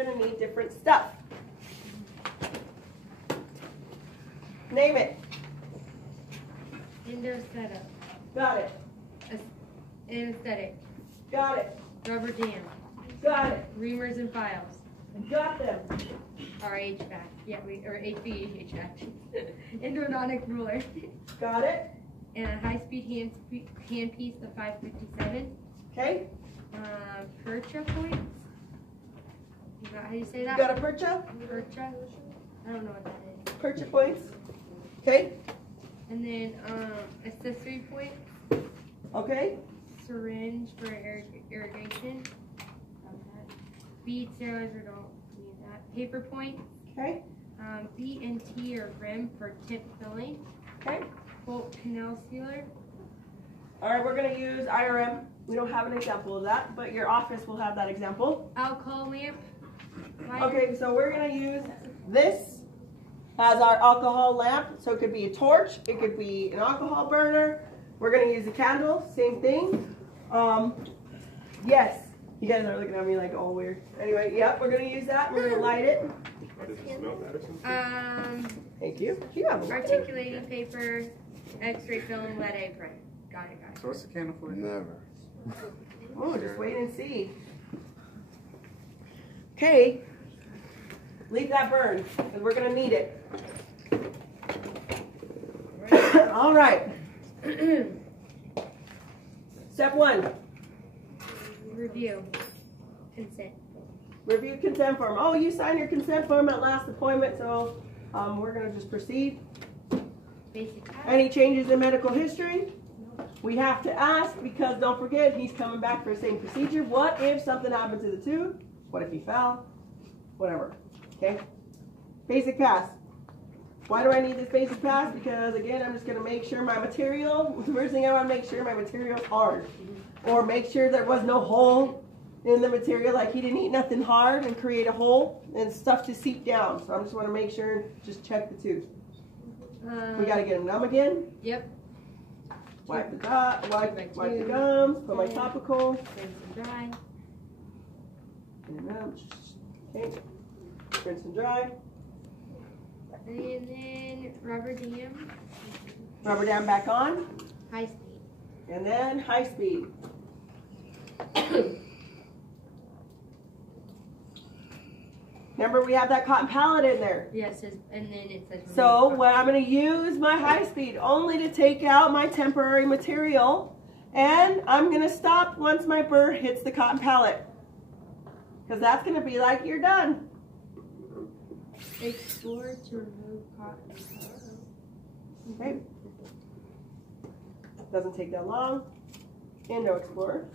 We're gonna need different stuff. Name it. Indoor setup. Got it. Anesthetic. Got it. Rubber dam. Got it. Reamers and files. Got them. Our HVAC. Yeah, or HVAC. Endodontic ruler. Got it. And a high-speed handpiece, the 557. Okay. Percha points. Is that how you say that? You got a percha? Percha. I don't know what that is. Percha points. Okay. And then accessory points. Okay. Syringe for irrigation. Bead sterilizers, don't need that. Paper points. Okay. B and T or rim for tip filling. Okay. Bolt canal sealer. All right, we're going to use IRM. We don't have an example of that, but your office will have that example. Alcohol lamp. Okay, so we're going to use this as our alcohol lamp. So it could be a torch, it could be an alcohol burner. We're going to use a candle, same thing. Yes, you guys are looking at me like all weird. Anyway, yep, we're going to use that. We're going to light it. Thank you. Articulating paper, X-ray film, lead apron. Got it, guys. So what's the candle for? Never. Oh, just wait and see. Okay, leave that burn, because we're going to need it. All right. Step 1. Review. Consent. Review consent form. Oh, you signed your consent form at last appointment, so we're going to just proceed. Basic task. Any changes in medical history? We have to ask, because don't forget, he's coming back for the same procedure. What if something happened to the tooth? What if he fell? Whatever. Okay? Basic pass. Why do I need this basic pass? Because, again, I'm just going to make sure my material, the first thing I want to make sure my material is hard. Or make sure there was no hole in the material, like he didn't eat nothing hard and create a hole and stuff to seep down. So I just want to make sure, just check the tooth. We got to get them numb again. Yep. Wipe the wipe the gums, put my topical. Rinse and dry. Okay. Rinse and dry. And then rubber dam. Rubber dam back on. High speed. And then high speed. Remember, we have that cotton pallet in there. Yes, and then it says. So what I'm going to use my high speed only to take out my temporary material, and I'm going to stop once my burr hits the cotton pallet, because that's going to be like you're done. Explore to remove cotton. Okay. Doesn't take that long. Endo Explorer.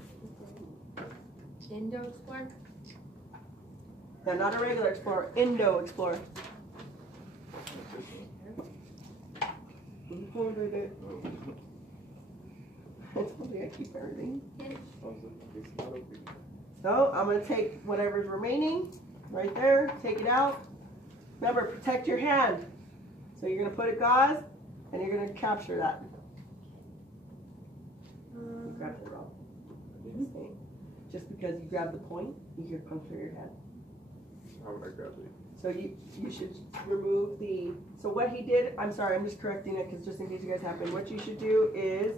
Endo Explorer. No, not a regular Explorer. Endo Explorer. I told you I keep everything. So I'm going to take whatever's remaining right there, take it out. Remember, protect your hand. So you're going to put a gauze and you're going to capture that. Grab it wrong. Just because you grab the point, you can puncture your head. How would I grab it? So you should remove the, so what he did, I'm sorry, I'm just correcting it because just in case you guys happen, what you should do is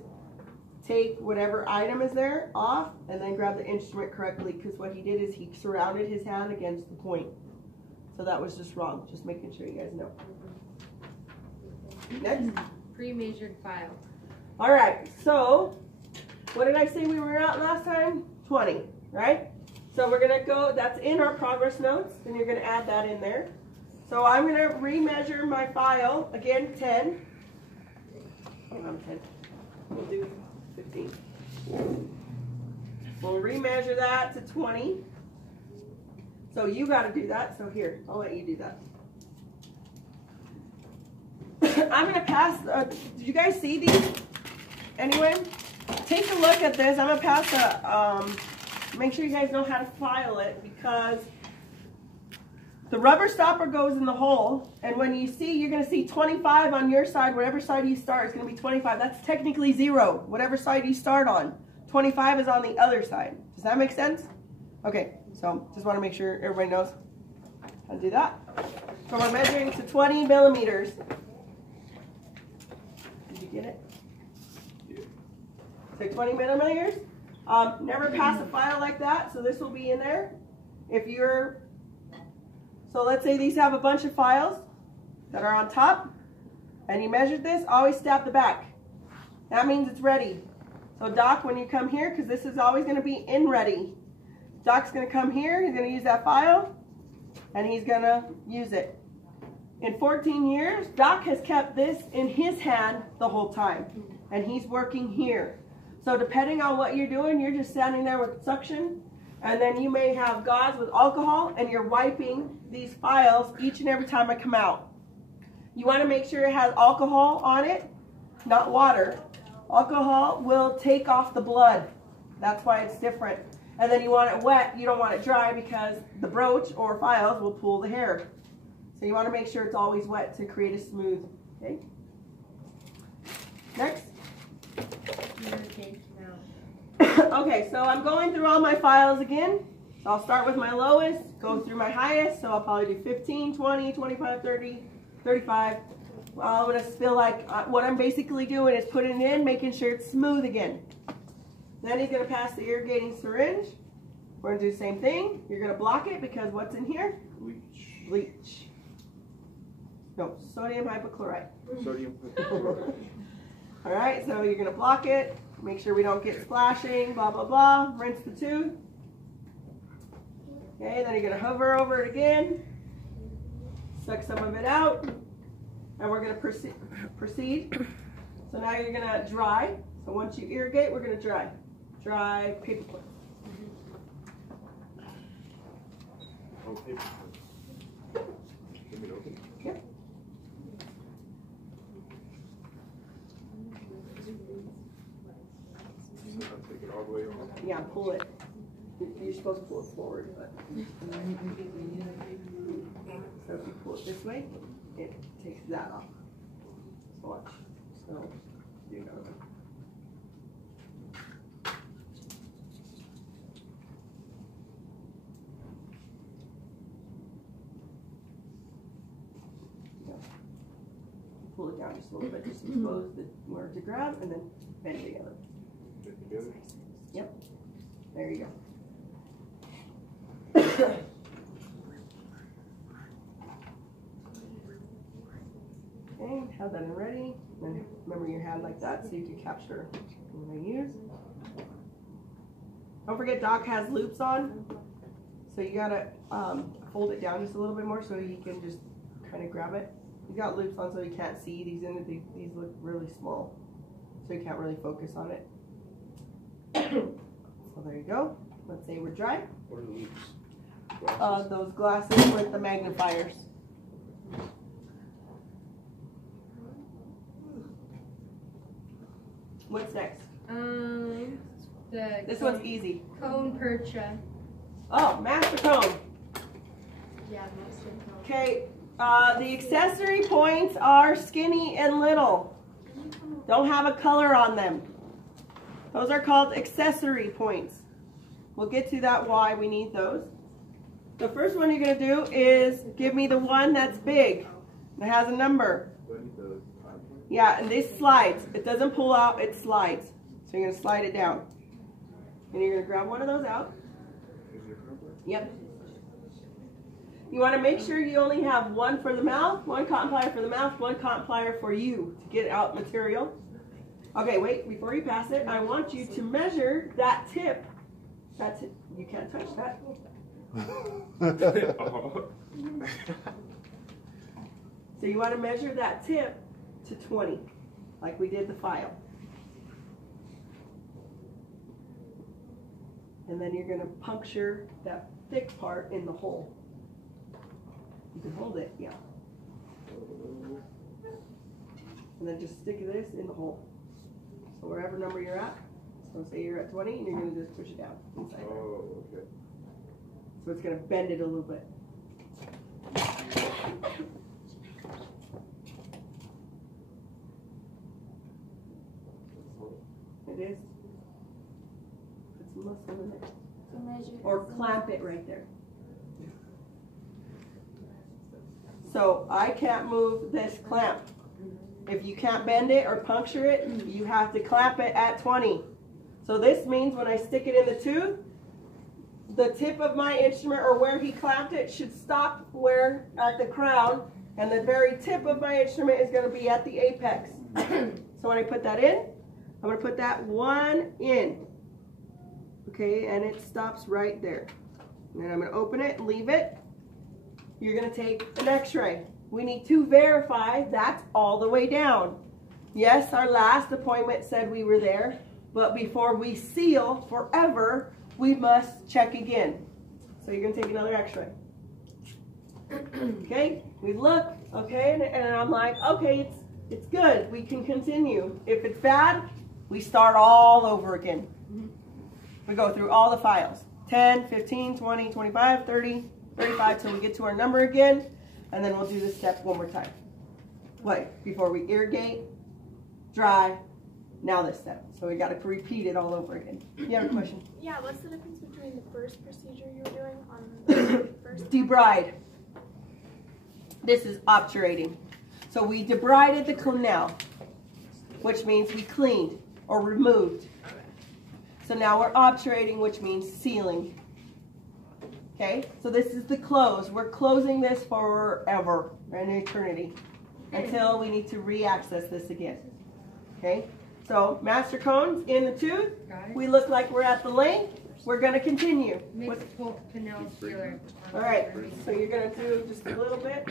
take whatever item is there off and then grab the instrument correctly, because what he did is he surrounded his hand against the point. So that was just wrong, just making sure you guys know. Next. Pre-measured file. All right, so what did I say we were at last time? 20, right? So we're gonna go, that's in our progress notes, and you're gonna add that in there. So I'm gonna remeasure my file, again, 10. Oh, I'm 10. We'll do 15. We'll remeasure that to 20. So you gotta do that, so here, I'll let you do that. I'm gonna pass, did you guys see these? Anyway, take a look at this. I'm gonna pass a, make sure you guys know how to file it, because the rubber stopper goes in the hole, and when you see, you're gonna see 25 on your side. Whatever side you start is gonna be 25. That's technically 0. Whatever side you start on, 25 is on the other side. Does that make sense? Okay, so just wanna make sure everybody knows. Undo that. So we're measuring to 20 millimeters. Did you get it? Yeah. So 20 millimeters. Never pass a file like that, so this will be in there. So let's say these have a bunch of files that are on top, and you measured this, always stab the back. That means it's ready. So Doc, when you come here, because this is always going to be in ready, Doc's going to come here, he's going to use that file, and he's going to use it. In 14 years, Doc has kept this in his hand the whole time, and he's working here. So depending on what you're doing, you're just standing there with suction, and then you may have gauze with alcohol, and you're wiping these files each and every time I come out. You want to make sure it has alcohol on it, not water. Alcohol will take off the blood. That's why it's different. And then you want it wet, you don't want it dry because the brooch or files will pull the hair. So you want to make sure it's always wet to create a smooth. Okay. Next. Okay, so I'm going through all my files again. So I'll start with my lowest, go through my highest. So I'll probably do 15, 20, 25, 30, 35. Well, I'm going to feel like what I'm basically doing is putting it in, making sure it's smooth again. Then he's going to pass the irrigating syringe. We're going to do the same thing. You're going to block it because what's in here? Bleach. Bleach. No, sodium hypochlorite. Sodium hypochlorite. All right, so you're going to block it. Make sure we don't get splashing, blah, blah, blah. Rinse the tube. Okay, then you're going to hover over it again. Suck some of it out. And we're going to proceed. So now you're going to dry. So once you irrigate, we're going to dry. Dry paper clips. Oh, paper. Give me it open. Yep. So I'll take it all the way on. Yeah, pull it. You're supposed to pull it forward, but so if you pull it this way, it takes that off. So watch. So you go. Pull it down just a little bit, just expose the where to grab, and then bend together. Get together. Yep. There you go. Okay, have that in ready. And remember your hand like that so you can capture what I use. Don't forget Doc has loops on. So you gotta fold it down just a little bit more so you can just kind of grab it. He's got loops on so you can't see. These look really small. So you can't really focus on it. So there you go. Let's say we're dry. What are the loops? Those glasses with the magnifiers. What's next? This one's easy. Cone percha. Oh, master cone. Yeah, master cone. Okay, the accessory points are skinny and little. Don't have a color on them. Those are called accessory points. We'll get to that why we need those. The first one you're going to do is give me the one that's big. It has a number. Yeah, and this slides. It doesn't pull out, it slides. So you're going to slide it down. And you're going to grab one of those out. Yep. You want to make sure you only have one for the mouth, one cotton plier for the mouth, one cotton plier for you to get out material. Okay, wait, before you pass it, I want you to measure that tip. That's it. You can't touch that. So you want to measure that tip to 20, like we did the file. And then you're going to puncture that thick part in the hole. You can hold it, yeah. And then just stick this in the hole. So wherever number you're at, so say you're at 20, and you're going to just push it down inside there. Oh, okay. So it's going to bend it a little bit. It is. Put some muscle in it. So measure. Or clamp it right there. So I can't move this clamp. If you can't bend it or puncture it, you have to clamp it at 20. So this means when I stick it in the tooth, the tip of my instrument or where he clamped it should stop where at the crown, and the very tip of my instrument is going to be at the apex. So when I put that in, I'm going to put that one in. Okay, and it stops right there. And then I'm going to open it, leave it. You're going to take an x-ray. We need to verify that's all the way down. Yes, our last appointment said we were there, but before we seal forever, we must check again. So you're going to take another x-ray. Okay, we look, okay, and I'm like, okay, it's good. We can continue. If it's bad, we start all over again. We go through all the files. 10, 15, 20, 25, 30, 35 till we get to our number again. And then we'll do this step one more time. What? Before we irrigate, dry, now this step. So we got to repeat it all over again. You have a question? Yeah, what's the difference between the first procedure you were doing on the first? Debride. This is obturating. So we debrided the canal, which means we cleaned or removed. So now we're obturating, which means sealing. Okay, so this is the close. We're closing this forever, an eternity, until we need to re-access this again. Okay, so master cones in the tooth. We look like we're at the length. We're going to continue. Mixed canal sealer. All right, so you're going to do just a little bit.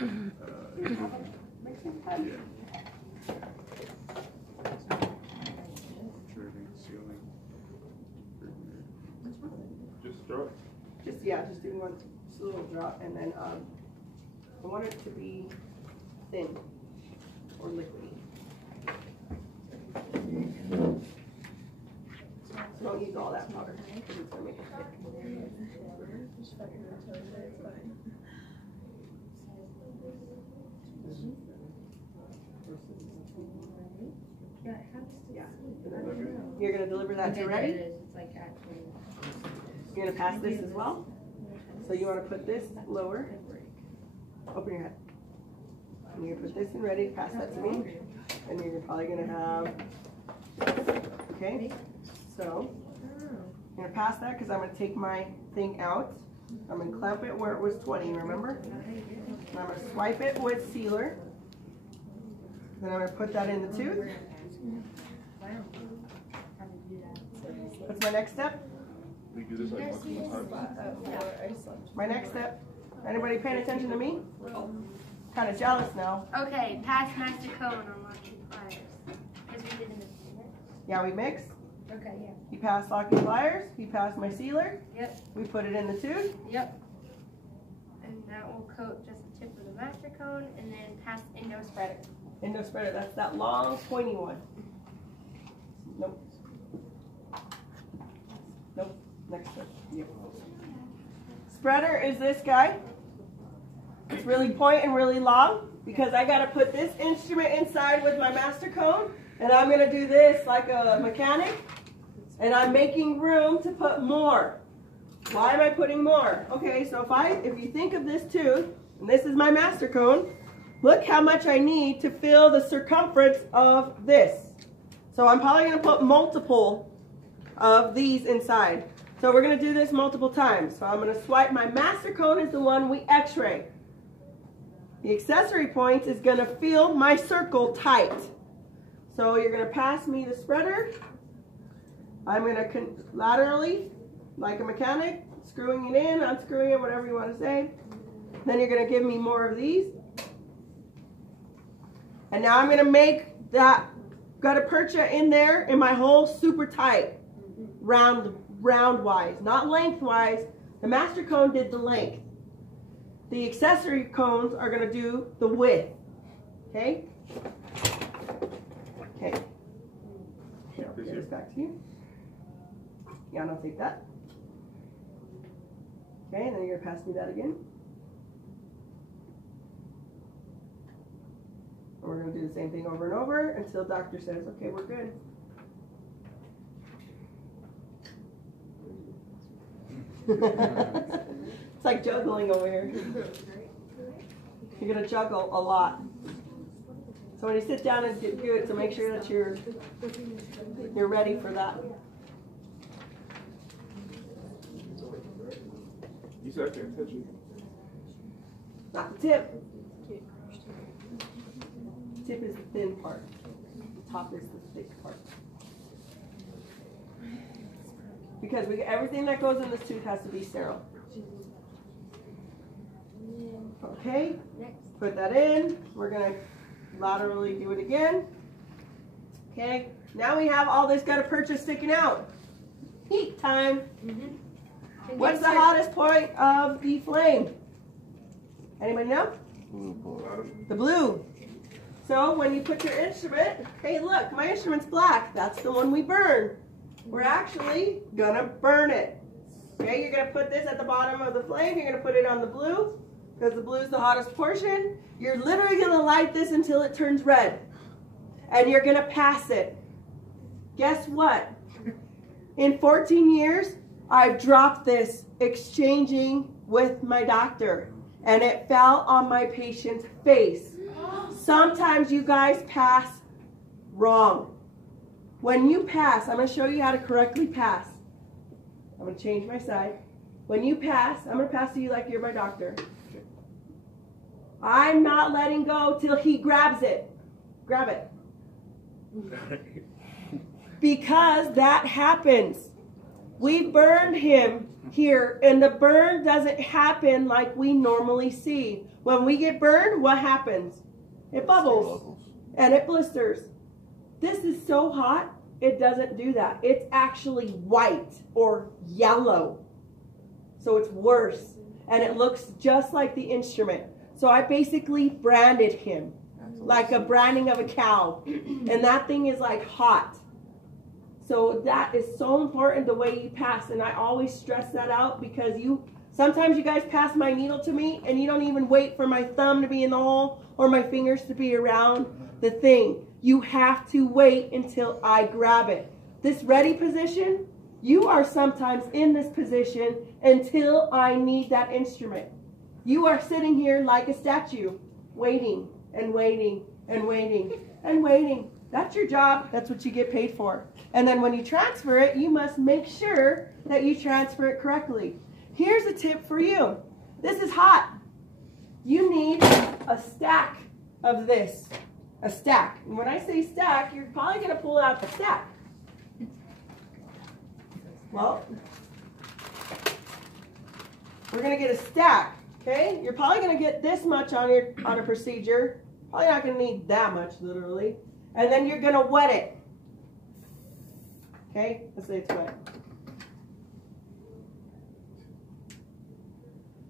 Just drop. Just do one just a little drop, and then I want it to be thin or liquidy. So don't use all that powder because it's gonna make it thick. Yeah. You're gonna deliver that to ready. It's like actually. You're going to pass this as well. So you want to put this lower. Open your head. And you're going to put this in ready. Pass that to me. And you're probably going to have, okay. So I'm going to pass that because I'm going to take my thing out. I'm going to clamp it where it was 20, remember? And I'm going to swipe it with sealer. Then I'm going to put that in the tooth. What's my next step? We do this like multiple times. My next step. Anybody paying attention to me? Kind of jealous now. Okay, pass master cone on locking pliers. Because we did in the Yeah, we mixed. Okay, yeah. He passed locking pliers. He passed my sealer. Yep. We put it in the tube. Yep. And that will coat just the tip of the master cone and then pass endo spreader. Endo spreader. That's that long, pointy one. Nope. Nope. Next one. Yep. Spreader is this guy. It's really point and really long because I got to put this instrument inside with my master cone, and I'm going to do this like a mechanic, and I'm making room to put more. Why am I putting more? Okay, so if you think of this tooth, and this is my master cone, look how much I need to fill the circumference of this. So I'm probably going to put multiple of these inside. So we're going to do this multiple times. So I'm going to swipe. My master cone is the one we x-ray. The accessory points is going to feel my circle tight. So you're going to pass me the spreader. I'm going to laterally, like a mechanic, screwing it in, unscrewing it, whatever you want to say. Then you're going to give me more of these. And now I'm going to make that gutta percha in there in my hole super tight. Round-wise, not lengthwise. The master cone did the length. The accessory cones are going to do the width. Okay? Okay. Here, I'll give this back to you. Yeah, and I'll take that. Okay, and then you're going to pass me that again. And we're going to do the same thing over and over until doctor says, okay, we're good. It's like juggling over here. You're going to juggle a lot. So when you sit down and get good, so make sure that you're ready for that. You said I can't touch it. Not the tip. Tip is the thin part. The top is the thick part. Because everything that goes in this tooth has to be sterile. Okay, put that in. We're going to laterally do it again. Okay, now we have all this gutta percha sticking out. Heat time. What's the hottest point of the flame? Anybody know? The blue. So when you put your instrument, hey look, my instrument's black. That's the one we burn. We're actually gonna burn it. Okay, you're gonna put this at the bottom of the flame. You're gonna put it on the blue because the blue is the hottest portion. You're literally gonna light this until it turns red. And you're gonna pass it. Guess what? In 14 years, I've dropped this exchanging with my doctor. And it fell on my patient's face. Sometimes you guys pass wrong. When you pass, I'm going to show you how to correctly pass. I'm going to change my side. When you pass, I'm going to pass to you like you're my doctor. I'm not letting go till he grabs it. Grab it. Because that happens. We burned him here, and the burn doesn't happen like we normally see. When we get burned, what happens? It bubbles and it blisters. This is so hot, it doesn't do that. It's actually white or yellow. So it's worse, and it looks just like the instrument. So I basically branded him like a branding of a cow, and that thing is like hot. So that is so important, the way you pass, and I always stress that out because sometimes you guys pass my needle to me and you don't even wait for my thumb to be in the hole or my fingers to be around the thing. You have to wait until I grab it. This ready position, you are sometimes in this position until I need that instrument. You are sitting here like a statue, waiting and waiting and waiting and waiting. That's your job. That's what you get paid for. And then when you transfer it, you must make sure that you transfer it correctly. Here's a tip for you. This is hot. You need a stack of this. A stack. And when I say stack, you're probably going to pull out the stack. Well, we're going to get a stack. Okay? You're probably going to get this much on a procedure. Probably not going to need that much, literally. And then you're going to wet it. Okay? Let's say it's wet.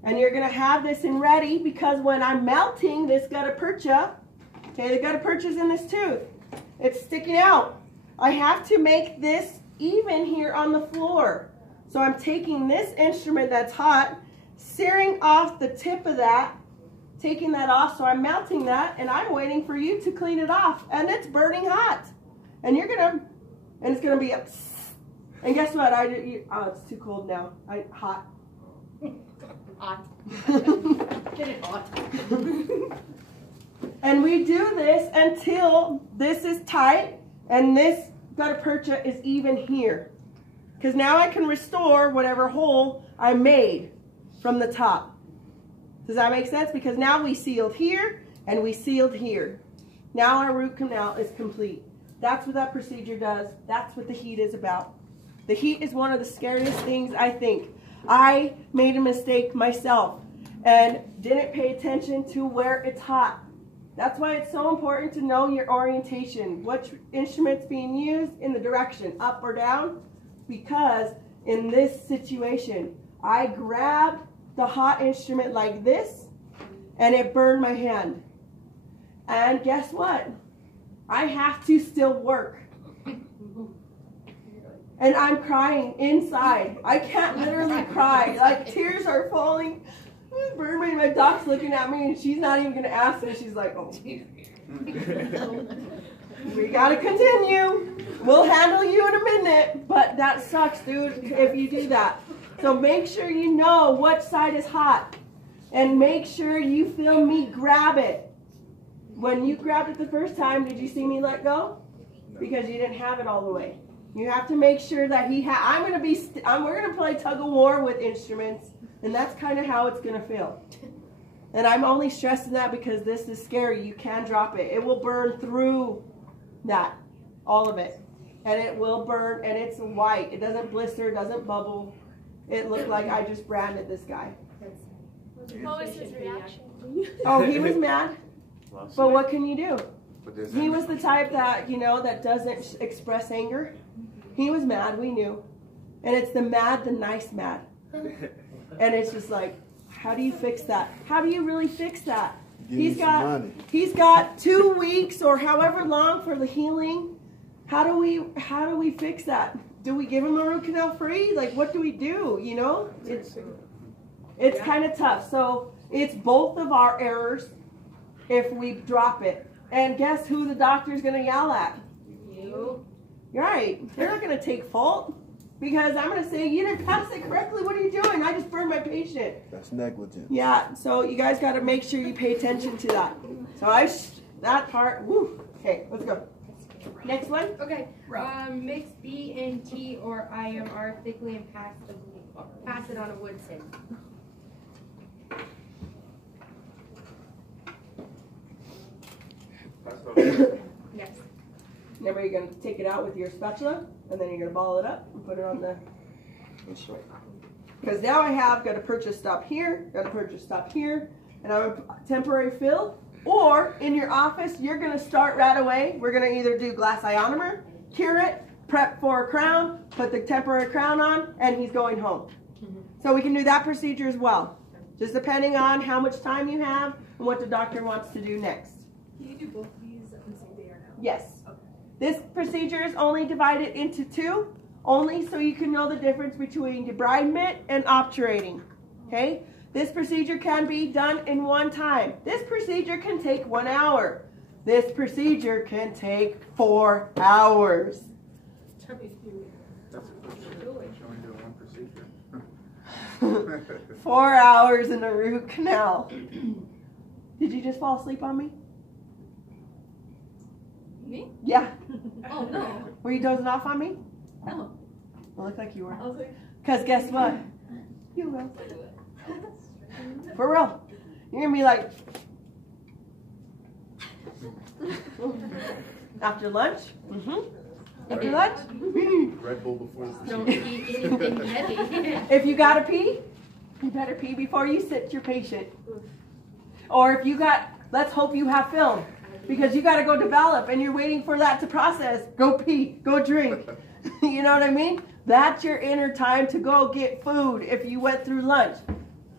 And you're going to have this in ready because when I'm melting this gutta percha, okay, the gutta percha is in this tooth. It's sticking out. I have to make this even here on the floor. So I'm taking this instrument that's hot, searing off the tip of that, taking that off, so I'm melting that, and I'm waiting for you to clean it off, and it's burning hot. And you're gonna, and it's gonna be a, and guess what? Oh, it's too cold now. Hot. Hot. Get it hot. And we do this until this is tight, and this gutta percha is even here. Because now I can restore whatever hole I made from the top. Does that make sense? Because now we sealed here and we sealed here. Now our root canal is complete. That's what that procedure does. That's what the heat is about. The heat is one of the scariest things, I think. I made a mistake myself and didn't pay attention to where it's hot. That's why it's so important to know your orientation. What instrument's being used in the direction, up or down. Because in this situation, I grabbed the hot instrument like this, and it burned my hand. And guess what? I have to still work. And I'm crying inside. I can't literally cry. Like, tears are falling. My doc's looking at me, and she's not even going to ask me. She's like, oh. We got to continue. We'll handle you in a minute. But that sucks, dude, if you do that. So make sure you know what side is hot. And make sure you feel me grab it. When you grabbed it the first time, did you see me let go? Because you didn't have it all the way. You have to make sure that we're gonna play tug of war with instruments, and that's kind of how it's gonna feel. And I'm only stressing that because this is scary. You can drop it. It will burn through that, all of it. And it will burn, and it's white. It doesn't blister, it doesn't bubble. It looked like I just branded this guy. What was his reaction? Oh, he was mad. But what can you do? He was the type that, that doesn't express anger. He was mad, we knew. And it's the nice mad. And it's just like, how do you fix that? How do you really fix that? He's got 2 weeks or however long for the healing. How do we fix that? Do we give him a root canal free? Like, what do we do? It's kind of tough. So it's both of our errors if we drop it. And guess who the doctor's going to yell at? You. You're right. They're not going to take fault. Because I'm going to say, you didn't pass it correctly. What are you doing? I just burned my patient. That's negligent. Yeah, so you guys got to make sure you pay attention to that. So that part, woo. Okay, let's go. Next one. Okay. Mix B and T or IMR thickly and pass it on a wood sieve. Yes. Remember, you're going to take it out with your spatula, and then you're going to ball it up and put it on the... Because now I have got to purchase stop here, got to purchase stop here, and I'm a temporary fill. Or in your office, you're going to start right away. We're going to either do glass ionomer, cure it, prep for a crown, put the temporary crown on, and he's going home. So we can do that procedure as well. Just depending on how much time you have and what the doctor wants to do next. Can you do both of these at the same day or no? Yes. Okay. This procedure is only divided into 2, only so you can know the difference between debridement and obturating. Okay? This procedure can be done in one time. This procedure can take 1 hour. This procedure can take 4 hours. Took me 3 weeks. That's a procedure. Only doing one procedure. 4 hours in a root canal. Did you just fall asleep on me? Me? Yeah. Oh, no. Were you dozing off on me? No. It looked like you were. I was like... Because guess what? You will. For real. You're going to be like... After lunch? After lunch? Red Bull before the Don't eat anything heavy. If you got to pee, you better pee before you sit your patient. Or if you got... Let's hope you have film. Because you got to go develop and you're waiting for that to process. Go pee. Go drink. You know what I mean? That's your inner time to go get food if you went through lunch.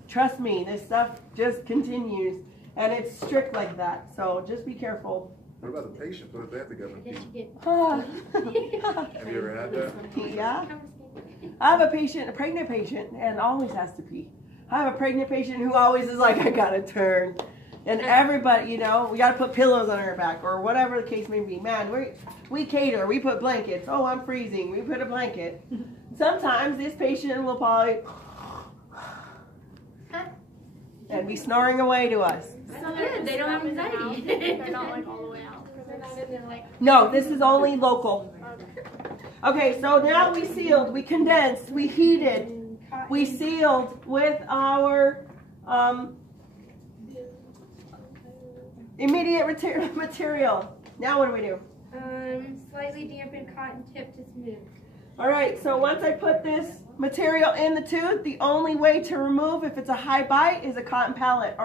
Trust me, this stuff just continues. And it's strict like that. So just be careful. What about the patient? What if they have to go and pee? Have you ever had that? Yeah. I have a pregnant patient, and always has to pee. I have a pregnant patient who always is like, I got to turn. And everybody, we got to put pillows on her back or whatever the case may be. Man, we cater. We put blankets. Oh, I'm freezing. We put a blanket. Sometimes this patient will probably and be snoring away to us. So good. They don't have anxiety. They're not like all the way out. They're not in there like... No, this is only local. Okay, so now we sealed, we condensed, we heated, we sealed with our immediate material. Now what do we do? Slightly dampened cotton tip to smooth. All right, so once I put this material in the tooth, the only way to remove if it's a high bite is a cotton pallet.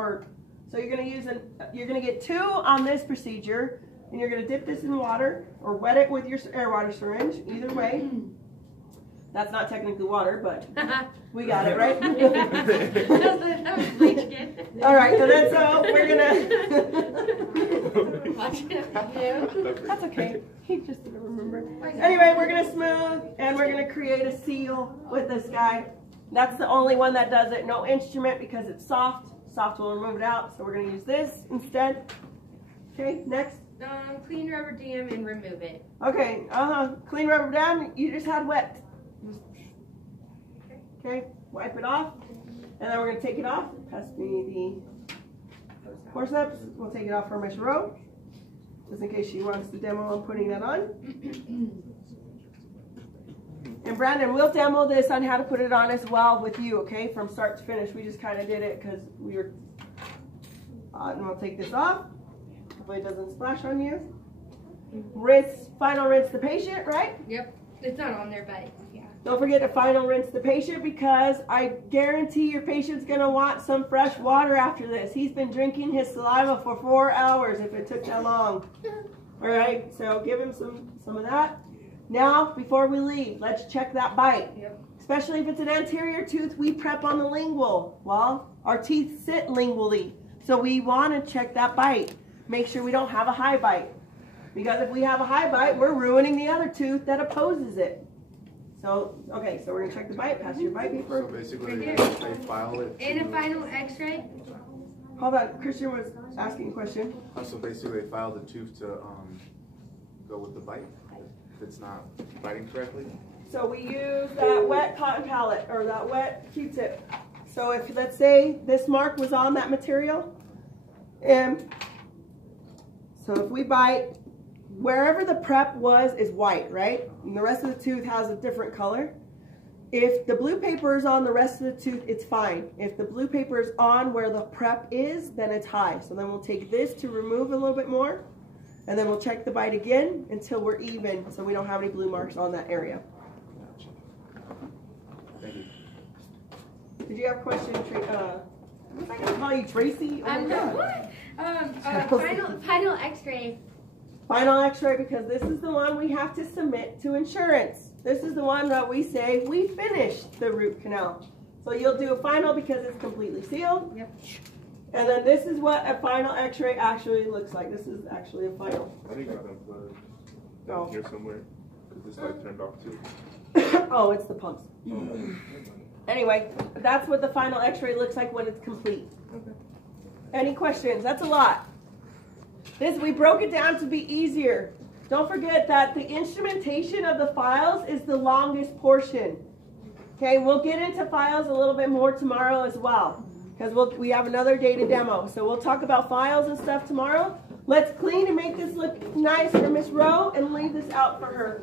So you're gonna get 2 on this procedure, and you're gonna dip this in water or wet it with your air water syringe. Either way, that's not technically water, but we got it right. That was bleach again. All right, so we're gonna. That's okay. He just didn't remember. Anyway, we're gonna smooth and we're gonna create a seal with this guy. That's the only one that does it. No instrument because it's soft. Soft will remove it out, so we're gonna use this instead. Okay, next. Clean rubber dam and remove it. Okay, clean rubber dam. You just had wet. Okay, wipe it off. And then we're going to take it off. Pass me the forceps. We'll take it off for Miss Rowe, just in case she wants the demo on putting that on. And Brandon, we'll demo this on how to put it on as well with you, okay, from start to finish. We just kind of did it because we were, and we'll take this off. Hopefully it doesn't splash on you. Rinse, final rinse the patient, right? Yep. It's not on there, but yeah. Don't forget to final rinse the patient, because I guarantee your patient's going to want some fresh water after this. He's been drinking his saliva for 4 hours if it took that long. All right, so give him some of that. Now, before we leave, let's check that bite. Yep. Especially if it's an anterior tooth, we prep on the lingual. Well, our teeth sit lingually, so we want to check that bite. Make sure we don't have a high bite, because if we have a high bite, we're ruining the other tooth that opposes it. So, okay, so we're going to check the bite. Pass your bite paper. So basically, Right they file it. And a final x-ray. Hold on, Christian was asking a question. So basically, they file the tooth to go with the bite if it's not biting correctly. So we use that wet cotton palette, or that wet Q-tip. So if, let's say, this mark was on that material, and so if we bite, wherever the prep was is white, right? And the rest of the tooth has a different color. If the blue paper is on the rest of the tooth, it's fine. If the blue paper is on where the prep is, then it's high. So then we'll take this to remove a little bit more, and then we'll check the bite again until we're even, so we don't have any blue marks on that area. Thank you. Did you have a question, was I gonna call you Tracy? Oh my God. What? Final x-ray. Final x-ray, because this is the one we have to submit to insurance. This is the one that we say we finished the root canal. So you'll do a final because it's completely sealed. Yep. And then this is what a final x-ray actually looks like. This is actually a final. I think I got unplugged Oh. down here somewhere. Because this light turned off too. Oh, it's the pumps. Anyway, that's what the final x-ray looks like when it's complete. Okay. Any questions? That's a lot. We broke it down to be easier. Don't forget that the instrumentation of the files is the longest portion. Okay, we'll get into files a little bit more tomorrow as well, because we have another data demo. So we'll talk about files and stuff tomorrow. Let's clean and make this look nice for Miss Rowe and leave this out for her.